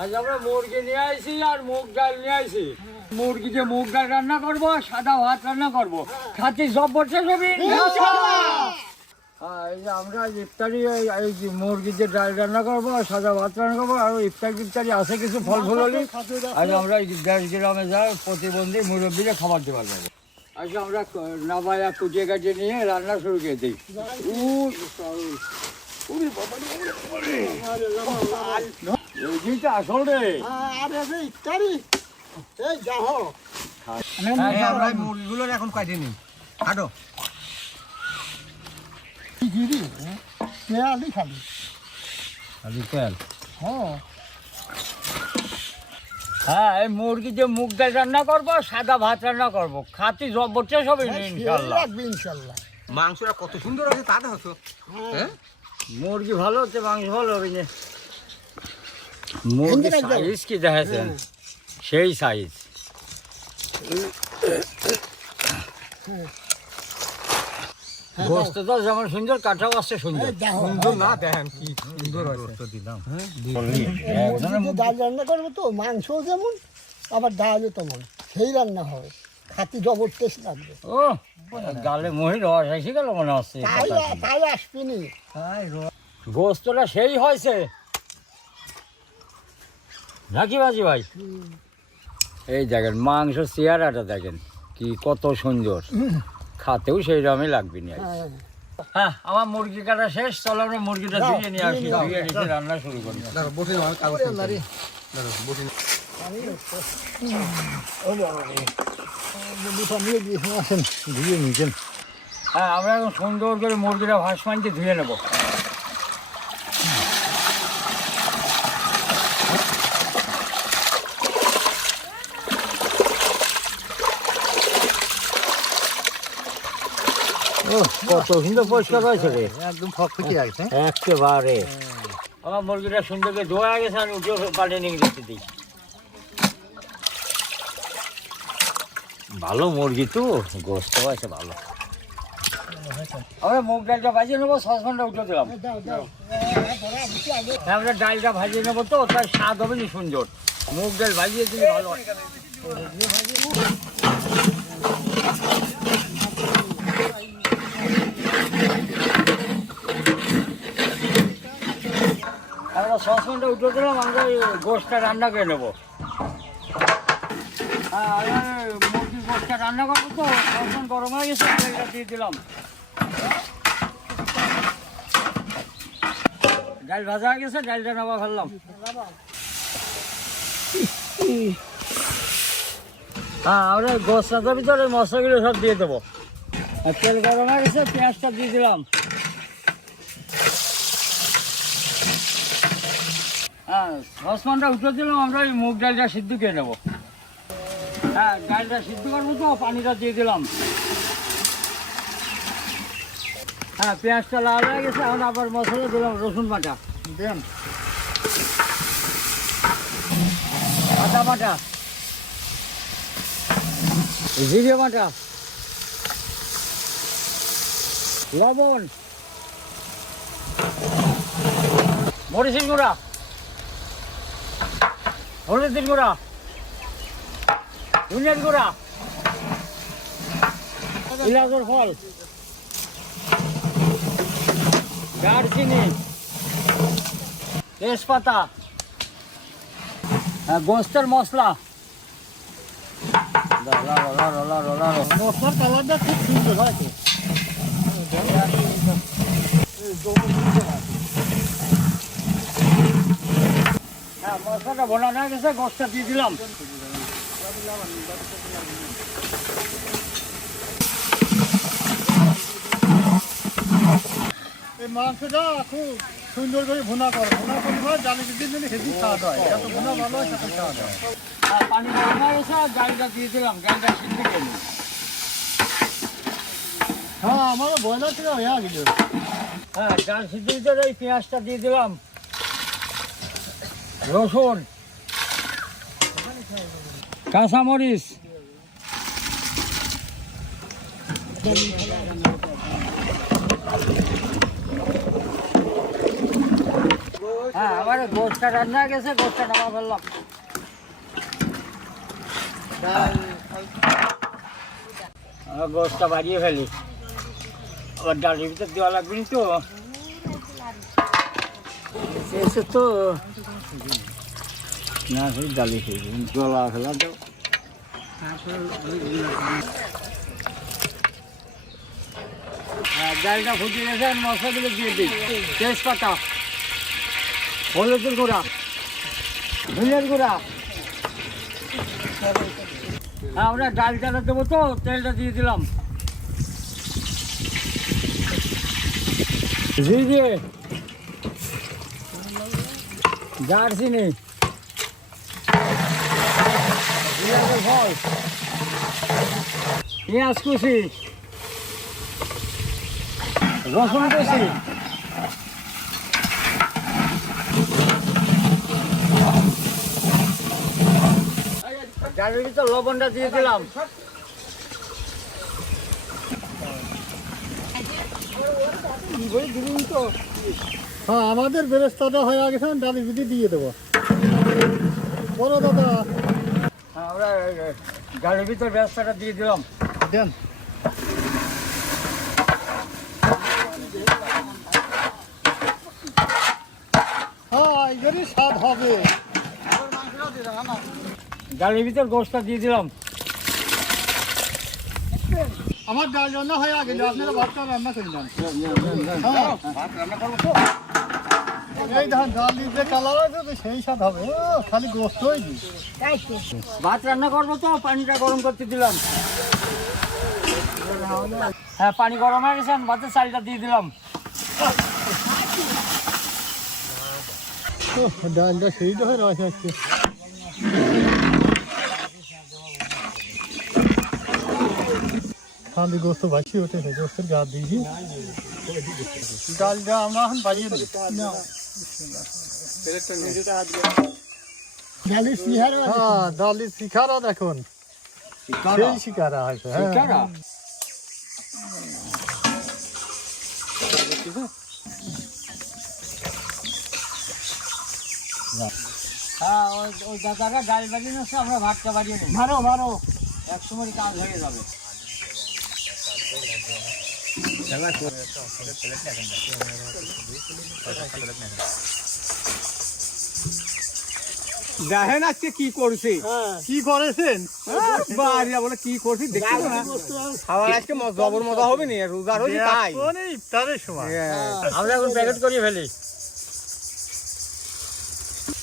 আজ আমরা মুরগি নিয়ে আইছি আর মুগ ডাল নিয়ে আইছি। মুরগি যে মুগ ডাল রান্না করবো, সাদা ভাত রান্না করবো, খাতি সব বলছে সবই। এই যে আমরা ইফতারি এই যে মুরগি যে ডাল রান্না করবো, সাদা ভাত রান্না করবো, আর ইফতারি আছে কিছু ফল ফুল হলি। আজ আমরা এই 10 গ্রামে যাই প্রতিবন্ধী মুরব্বীরা খাবার দেওয়া যাবে। আজ আমরা নামায়া কুচিয়ে কাটিয়ে নিয়ে রান্না শুরু করে দিই। আসল রে মুরগিগুলোর এখন কাটে নি হাঁটো হ্যাঁ, এই মুরগি যে মুগ ডাল রান্না করবো, সাদা ভাত রান্না করবো, খাতি সব বলছে সব ইনশাল্লাহ। মাংসটা কত সুন্দর আছে তা দেখো। হ্যাঁ, মুরগি ভালো হচ্ছে, মাংস ভালো হবে না। মুরগি সাইজ কি দেখেছেন, সেই সাইজ। গোস্তটা যেমন সুন্দর, কাটাও আসছে সুন্দর। সুন্দর না দেখেন কি সুন্দর দিলাম। ডাল রান্না করবো তো, মাংস যেমন আবার ডালও তেমন, সেই রান্না হবে, খাতি জবর টেস্ট লাগবে। ও গালে মহির রস এসে গেল মনে হচ্ছে। তাই আসবিনি, গোস্তটা সেই হয়েছে নাকি বাজি ভাই? এই দেখেন মাংস চেহারাটা দেখেন কি কত সুন্দর, খাতেও সেই রকমই লাগবে না। হ্যাঁ, আমার মুরগি কাটা শেষ, চলো আমরা মুরগিটা ধুয়ে নিয়ে আসি, ধুয়ে নিয়ে রান্না শুরু করি। ধুয়ে নিয়েছেন। হ্যাঁ, আমরা এখন সুন্দর করে মুরগিটা ভাসমানকে ধুয়ে নেবো। কত সুন্দর পরিষ্কার হয়েছে রে, একদম ফকফকে আছে একেবারে। আমার মুরগিটা সুন্দর করে ধোয়া গেছে, আমি উঠে পাল্টে নিয়ে যেতে দিই। ভালো মুরগি তো, গোস্ত হয়েছে ভালো। আমরা মুগ ডালটা ভাজিয়ে নেবো, সসপ্যানটা উঠে দিলাম। আমরা ডালটা ভাজিয়ে নেবো তো, তার স্বাদ হবে না সুন্দর। মুগ ডাল ভাজিয়ে দিলে ভালো হয়। আমরা সসপ্যানটা উঠে দিলাম, আমরা গোস্তটা রান্না করে নেবো। হ্যাঁ, মুরগির গোস্তটা রান্না করবো তো, সসপ্যান গরম হয়ে গেছে, এটা দিয়ে দিলাম। ডাল ভাজা হয়ে গেছে, ডালটা নামা ফেললাম। হ্যাঁ, আমরা গোস্তার ভিতরে মশলাগুলো সব দিয়ে দেবো। তেল গরম হয়ে গেছে, পেঁয়াজটা দিয়ে দিলাম। হ্যাঁ, সসপ্যানটা উঠে দিলাম, আমরা ওই মুগ ডালটা সিদ্ধ করে নেবো। হ্যাঁ, ডালটা সিদ্ধ করবো তো, পানিটা দিয়ে দিলাম। হ্যাঁ, পেঁয়াজটা লাল হয়ে গেছে, এখন আবার মশলা দিলাম। রসুন বাটা দেন, আদা বাটা, জিরে বাটা, লবণ, মরিচের গুঁড়া, হলুদের গুঁড়া, ধনিয়ার গুঁড়া, এলাচের ফল, দারচিনি, তেজপাতা, গোস্তের মশলা। মশলার কালারটা খুব সুন্দর হয়েছে। হ্যাঁ, মশলাটা ভোনা হয়ে গেছে, গোস্তটা দিয়ে দিলাম। এই মাংসটা খুব সুন্দর করে ভুনা করে, ভুনা করে জানি যদি হেভি স্বাদ হয়, যত ভুনা ভালো হয় তত স্বাদ হয়। পানি গরম হয়ে গেছে, ডালটা দিয়ে দিলাম, ডালটা সিদ্ধ করে নিই। হ্যাঁ, আমারও বয়লার থেকে হয়ে গেল। হ্যাঁ, ডাল সিদ্ধ ভিতরে এই পেঁয়াজটা দিয়ে দিলাম, রসুন, কাঁচামরিচ, হ্যাঁ আমার গোষ্ঠটা রান্না হয়ে গেছে, গোষ্ঠটা নামা ফেললাম। গোষ্ঠটা বাড়িয়ে ফেলি, আবার ডালের ভিতর দেওয়া লাগবে না তো। এসে তো না সেই ডালি খেয়ে জলা ফেলা দাও। ডালটা ফুটিয়ে গেছে, মশলাগুলো দিয়ে দিই। তেজপাতা, হলুদের গুঁড়া, ধনিয়ার গুঁড়া। আমরা ডাল চালা দেবো তো, তেলটা দিয়ে দিলাম। জিরে, দারচিনি, ফল, পেঁয়াজ কুচি, রসুন কুচি, ডালের ভিতর লবণটা দিয়ে দিলাম। হ্যাঁ, আমাদের বেরেস্তাটা হয়ে গেছে, ডালের ভিতরে দিয়ে দেবো। বলো দাদা, আমরা ডালের ভিতর ব্যবস্থাটা দিয়ে দিলাম। দেন। হ্যাঁ, এগুলি স্বাদ হবে। ডালের ভিতর গোশটা দিয়ে দিলাম। আমার ডাল রান্না হয়ে গেল, আপনারা ভাতটা রান্না করে দেন। এই ধান ডাল দিয়ে কালার আছে তো সেই স্বাদ হবে। ও, খালি গোস্তই দিই। ভাত রান্না করবো তো, পানিটা গরম করতে দিলাম। হ্যাঁ, পানি গরম হয়ে গেছে, ভাতের চালটা দিয়ে দিলাম। ডালটা সেই তো হয়ে রয়েছে আজকে। খালি গোস্ত বাছি উঠেছে, গোস্তের গা দিয়েছি। ডালটা আমরা এখন বাজিয়ে দিই। হ্যাঁ, ডালের শিকারা দেখুন, সেই শিকারা হয়েছে। শিকারা? হ্যাঁ, ওই দাদারা ডাল বাড়িয়ে নিচ্ছে, আমরা ভাতটা বাড়িয়ে নিই। মারো মারো। এক সময় কাজ হয়ে যাবে। দেখেন আজকে কি করছে, কি করেছেন? বাড়িয়া বলে কি করছি দেখছি না। খাবার আজকে জবর মজা হবে না, রোজার হচ্ছে তাই। ইফতারের সময় আমরা এখন প্যাকেট করিয়ে ফেলি।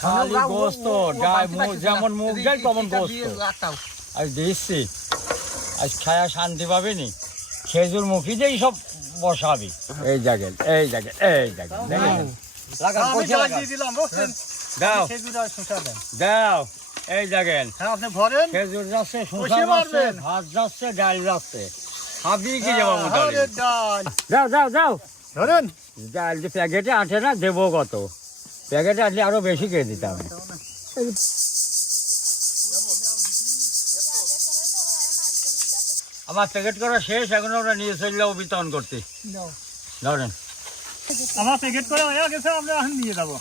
খালি গোস্ত, ডাল, যেমন মুগ ডাল তেমন গোস্ত আজ দিচ্ছি। আজ খায়া শান্তি পাবে নি, খেজুর মুখি যেই সব বসাবি। এই জায়গায়, এই জায়গায়, এই জায়গায় দাও দাও, এই জায়গায় আপনি ভরেন, খেজুর যাচ্ছে, শসা যাচ্ছে, ভাত যাচ্ছে, ডাল যাচ্ছে। খাবি কি যাবো? ডাল যাও যাও যাও, ধরেন। ডাল যে প্যাকেটে আটে না, দেবো কত? প্যাকেটে আটলে আরো বেশি খেয়ে দিতাম। আমার প্যাকেট করা শেষ, এখন আমরা নিয়ে চলে যাবো বিতরণ করতে। ধরেন, আমার প্যাকেট করে হয়ে গেছে, আমরা এখন নিয়ে যাবো।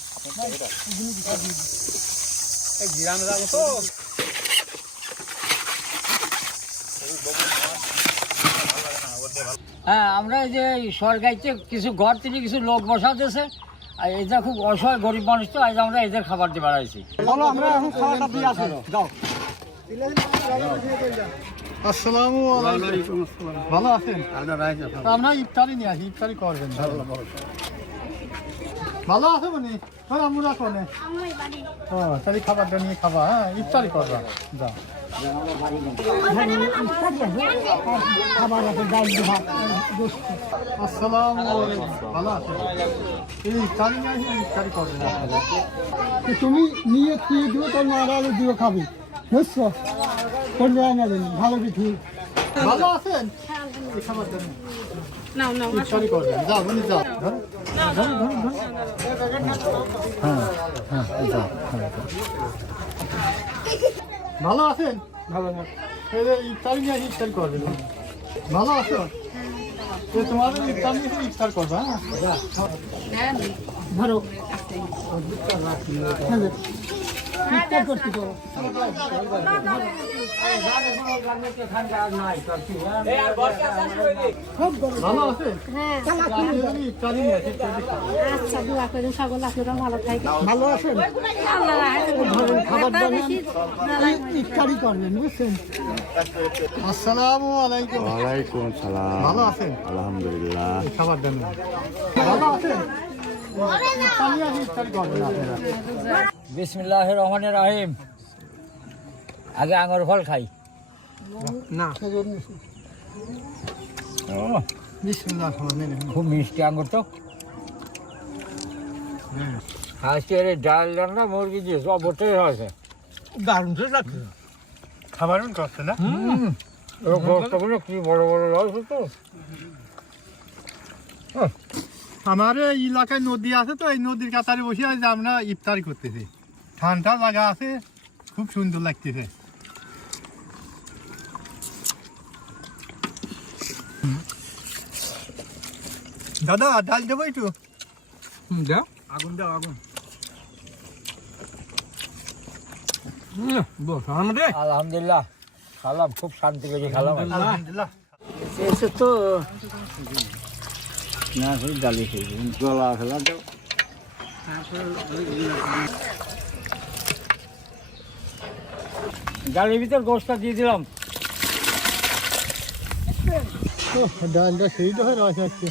হ্যাঁ, আমরা এই যে সরকারিতে কিছু ঘর থেকে কিছু লোক বসাতেছে, আর এটা খুব অসহায় গরিব মানুষ তো, আজ আমরা এদের খাবার দিয়ে বাড়াইছি। বলো, আমরা এখন খাওয়াটা দিয়ে আসি। যাও। আসসালামু আলাইকুম। ভালো আছেন? আমরা ইফতারি নিয়ে আসি, ইফতারি করবেন। ভালো আছে মানে? আমরা কোনে? তাহলে খাবারটা নিয়ে খাবা। হ্যাঁ, ইফতারি করবা। যাও। আসসালামু আলাইকুম। ভালো আছেন? ইফতারি নিয়ে আসি, ইফতারি করবেন আপনারা। তুমি নিয়ে খেয়ে দিও, তোর মারা আলু দিও খাবি, বুঝছো? করবে নেবেন, ভালো কিছু। ভালো আছেন? খাবার দেন, ইফতারি করবেন। যাও বলি, যাও। ধরো ধরো ধরো ধরো। হ্যাঁ হ্যাঁ, যাও। ভালো আছেন? ভালো। ইফতারি নিয়ে আসি, ইফতারি করবেন। ভালো আছো? তোমাদের ইফতার নিয়ে ইফতার করবা ধরো ইফতার করছি তো ভালো আছে ইফতারি নিয়ে আছে আচ্ছা দোয়া করেন সকল আপনারা ভালো থাকেন ভালো আছেন ধরেন খাবার জানেন ইফতারি করবেন বুঝছেন আসসালামু আলাইকুম ওয়ালাইকুম সালাম। ভালো আছেন আলহামদুলিল্লাহ। খাবার দেন ভালো আছেন ইফতারি আর ইফতারি করবেন আপনারা বিসমিল্লাহির রহমানির রহিম। আগে আঙুর ফল খাই। না ও, বিসমিল্লাহ খুব মিষ্টি আঙুর তো। আজকের এই ডাল রান্না মুরগি দিয়ে সব ওটাই হয়েছে। দারুণ তো লাগছে খাবার করছে না গোস্তগুলো কি বড় বড় রয়েছে তো। আমার এই এলাকায় নদী আছে তো এই নদীর কাতারে বসে আজ আমরা ইফতারি করতেছি ঠান্ডা জায়গা আছে খুব সুন্দর লাগতেছে দাদা ডাল দেবো একটু দাও আগুন দাও আগুন বস আমাদের আলহামদুলিল্লাহ খালাম, খুব শান্তি করে খালাম। আলহামদুলিল্লাহ এসে তো না করে ডালি খেয়ে গলা ফেলা তো। ডালের ভিতর গোষ্ঠটা দিয়ে দিলাম। ডালটা সেই তো হয়ে রয়েছে